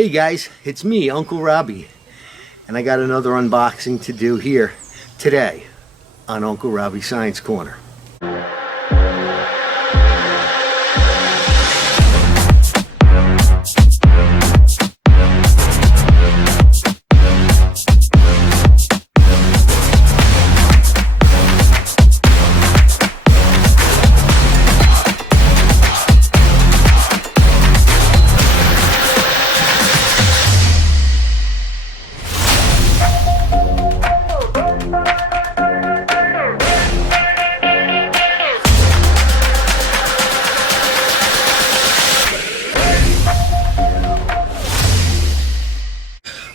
Hey guys, it's me, Uncle Robbie, and I got another unboxing to do here today on Uncle Robbie Science Corner.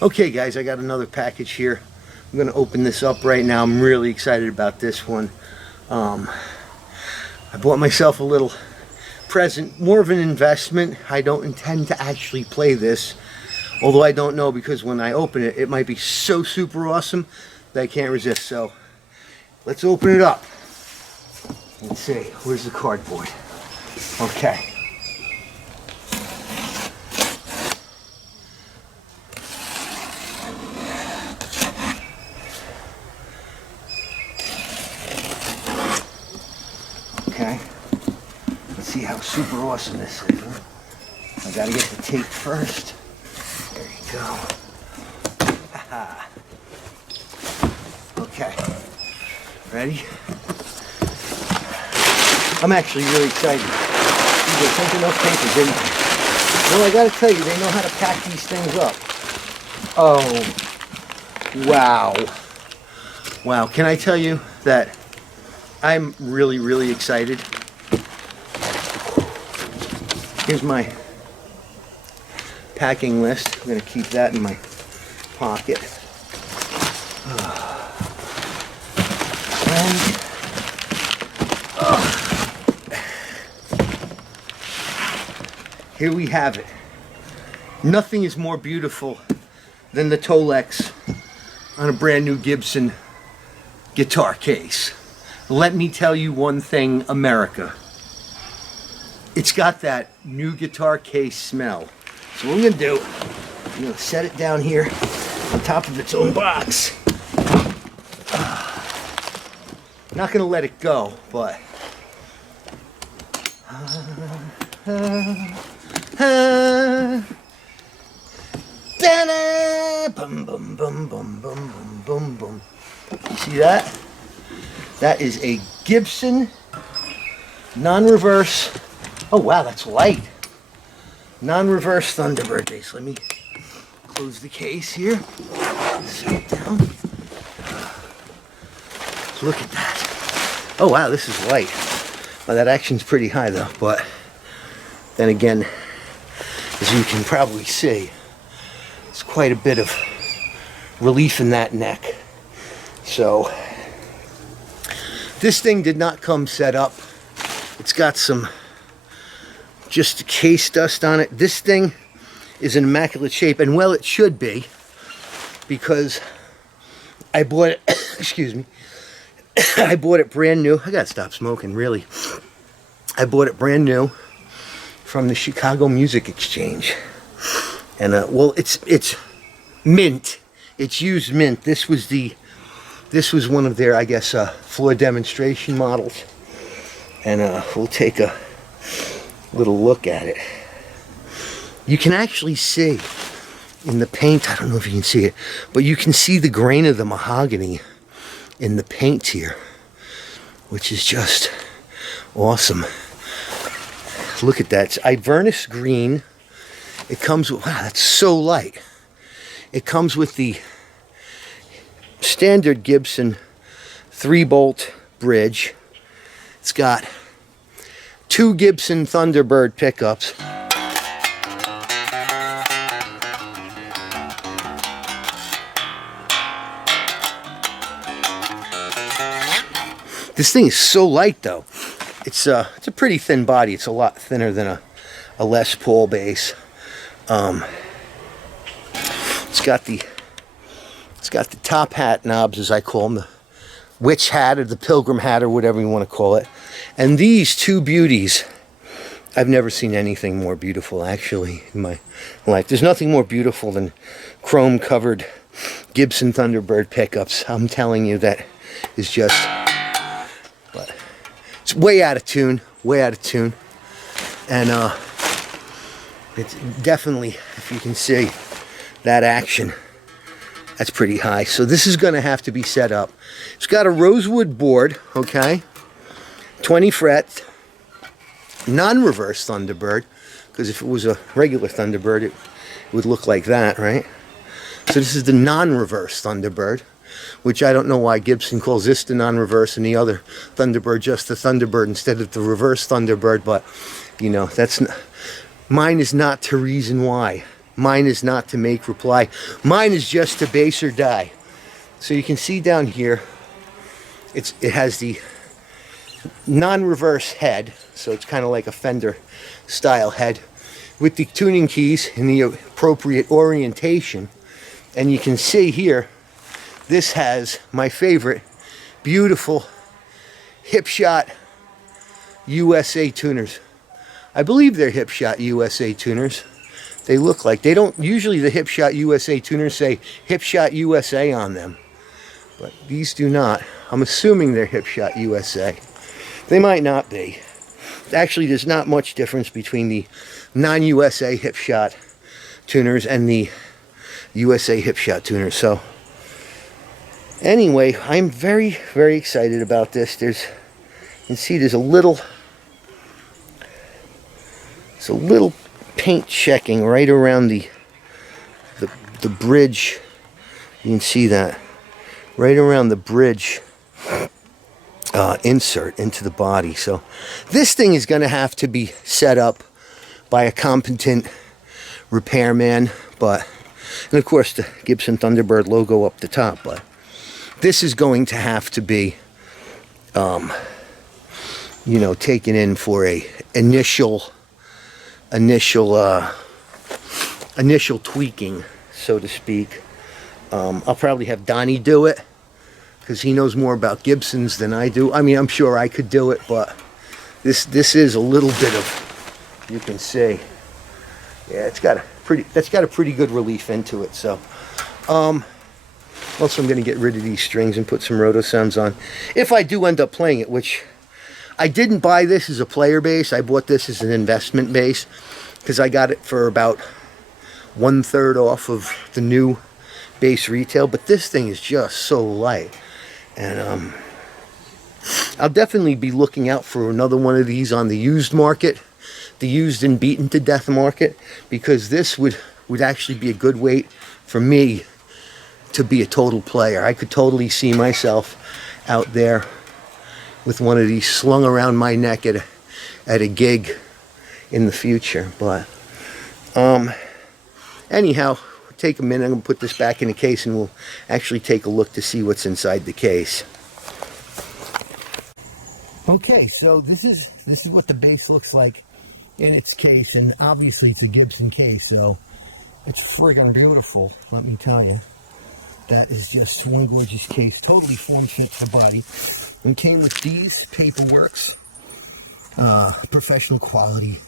Okay guys, I got another package here. I'm going to open this up right now. I'm really excited about this one. I bought myself a little present, more of an investment. I don't intend to actually play this, although I don't know, because when I open it, it might be so super awesome that I can't resist. So let's open it up. Let's see, where's the cardboard? Okay. Okay, let's see how super awesome this is. Huh? I gotta get the tape first. There you go. Okay, ready? I'm actually really excited. They sent enough paper, didn't they? Well, I gotta tell you, they know how to pack these things up. Oh, wow. Wow, can I tell you that I'm really excited. Here's my packing list. I'm going to keep that in my pocket. Here we have it. Nothing is more beautiful than the Tolex on a brand new Gibson guitar case. Let me tell you one thing, America. It's got that new guitar case smell. So what I'm gonna do, I'm gonna set it down here on top of its own box. Not gonna let it go, but bum bum bum bum bum bum bum. You see that? That is a Gibson non-reverse. Oh wow, that's light. Non-reverse Thunderbird bass. Let me close the case here. Set it down. Look at that. Oh wow, this is light. Well, that action's pretty high though, but then again, as you can probably see, it's quite a bit of relief in that neck. So this thing did not come set up. It's got some just case dust on it. This thing is in immaculate shape, and well, it should be, because I bought it, excuse me, I bought it brand new. I gotta stop smoking, really. I bought it brand new from the Chicago Music Exchange. And well, it's mint. It's used mint. This was one of their, I guess, floor demonstration models. And we'll take a little look at it. You can actually see in the paint, I don't know if you can see it, but you can see the grain of the mahogany in the paint here, which is just awesome. Look at that. It's Ivernus green. It comes with, wow, that's so light. It comes with the standard Gibson 3-bolt bridge. It's got 2 Gibson Thunderbird pickups. This thing is so light though. It's a pretty thin body. It's a lot thinner than a Les Paul bass. It's got the top hat knobs, as I call them, the witch hat or the pilgrim hat or whatever you want to call it. And these two beauties I've never seen anything more beautiful, actually, in my life. There's nothing more beautiful than chrome-covered Gibson Thunderbird pickups. I'm telling you, that is just... But it's way out of tune, way out of tune. And it's definitely, if you can see that action, that's pretty high. So this is going to have to be set up. It's got a rosewood board, okay? 20 frets. Non-reverse Thunderbird, because if it was a regular Thunderbird, it would look like that, right? So this is the non-reverse Thunderbird, which I don't know why Gibson calls this the non-reverse and the other Thunderbird just the Thunderbird instead of the reverse Thunderbird, but, you know, that's not, mine is not to reason why. Mine is not to make reply. Mine is just to base or die. So you can see down here, it has the non-reverse head, so it's kind of like a Fender style head with the tuning keys in the appropriate orientation. And you can see here, this has my favorite beautiful Hipshot USA tuners. I believe they're Hipshot USA tuners. They look like, they don't usually, the Hipshot USA tuners say Hipshot USA on them, but these do not. I'm assuming they're Hipshot USA. They might not be. Actually, there's not much difference between the non-USA Hipshot tuners and the USA Hipshot tuners. So, anyway, I'm very, very excited about this. You can see there's a little paint checking right around the bridge. You can see that right around the bridge. Insert into the body. So this thing is going to have to be set up by a competent repairman, but, and of course the Gibson Thunderbird logo up the top, but this is going to have to be you know, taken in for a initial tweaking, so to speak. I'll probably have Donnie do it, because he knows more about Gibsons than I do. I mean, I'm sure I could do it, but this is a little bit of, you can see, yeah, that's got a pretty good relief into it. So, also I'm going to get rid of these strings and put some roto sounds on, if I do end up playing it, which I didn't buy this as a player bass. I bought this as an investment bass, because I got it for about 1/3 off of the new bass retail. But this thing is just so light. And I'll definitely be looking out for another one of these on the used market, the used and beaten to death market, because this would actually be a good weight for me to be a total player. I could totally see myself out there with one of these slung around my neck at a gig in the future. But anyhow, take a minute. I'm going to put this back in the case and we'll actually take a look to see what's inside the case. Okay, so this is what the bass looks like in its case, and obviously it's a Gibson case, so it's friggin' beautiful, let me tell you. That is just one gorgeous case, totally form-fits the body. And came with these paperworks, professional quality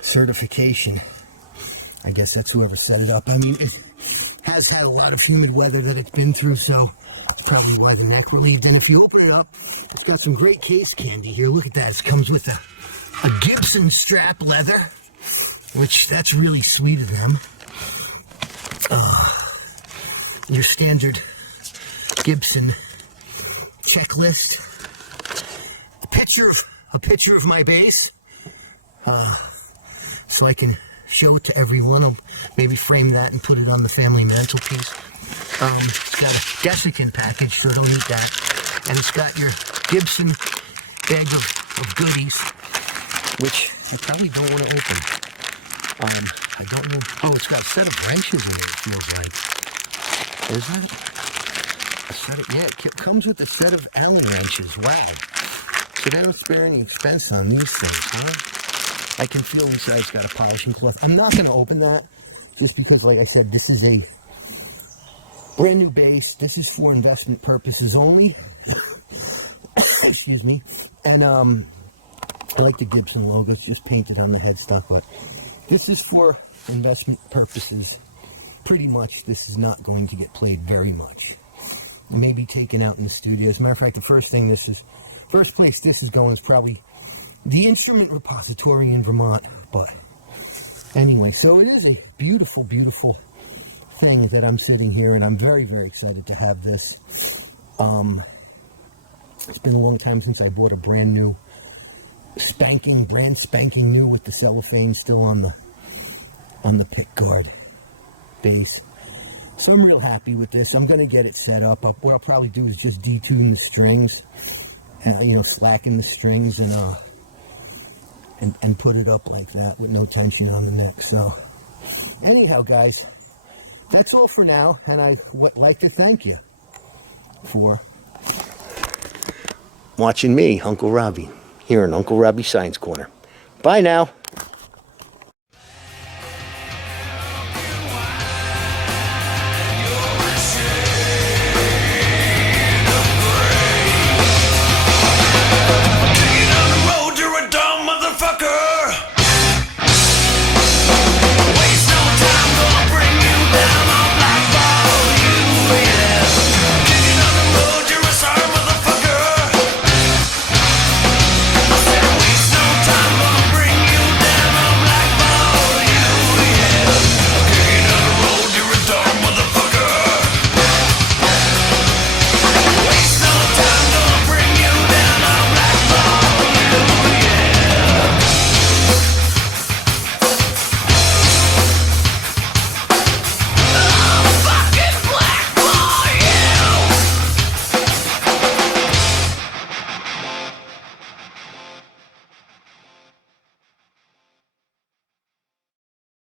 certification. I guess that's whoever set it up. I mean, it has had a lot of humid weather that it's been through, so that's probably why the neck relieved. And if you open it up, it's got some great case candy here. Look at that. It comes with a Gibson strap leather, which that's really sweet of them. Your standard Gibson checklist. A picture of my bass, so I can show it to everyone. I'll maybe frame that and put it on the family mantelpiece. It's got a desiccant package, so I don't need that. And it's got your Gibson bag of goodies, which I probably don't want to open. I don't know. Oh, it's got a set of wrenches in it, it feels like. Is that a set of, yeah, it comes with a set of Allen wrenches. Wow. So they don't spare any expense on these things, huh? I can feel inside it's got a polishing cloth. I'm not going to open that, just because, like I said, this is a brand new bass. This is for investment purposes only. Excuse me. And I like the Gibson logo. It's just painted on the headstock, but this is for investment purposes. Pretty much, this is not going to get played very much. Maybe taken out in the studio. As a matter of fact, the first place this is going is probably the instrument repository in Vermont. But anyway, so it is a beautiful, beautiful thing that I'm sitting here, and I'm very, very excited to have this. It's been a long time since I bought a brand spanking new with the cellophane still on the pick guard base. So I'm real happy with this. I'm going to get it set up. What I'll probably do is just detune the strings, and slacken the strings, and put it up like that with no tension on the neck. So anyhow, guys, that's all for now, and I would like to thank you for watching me, Uncle Robbie, here in Uncle Robbie Science Corner. Bye now.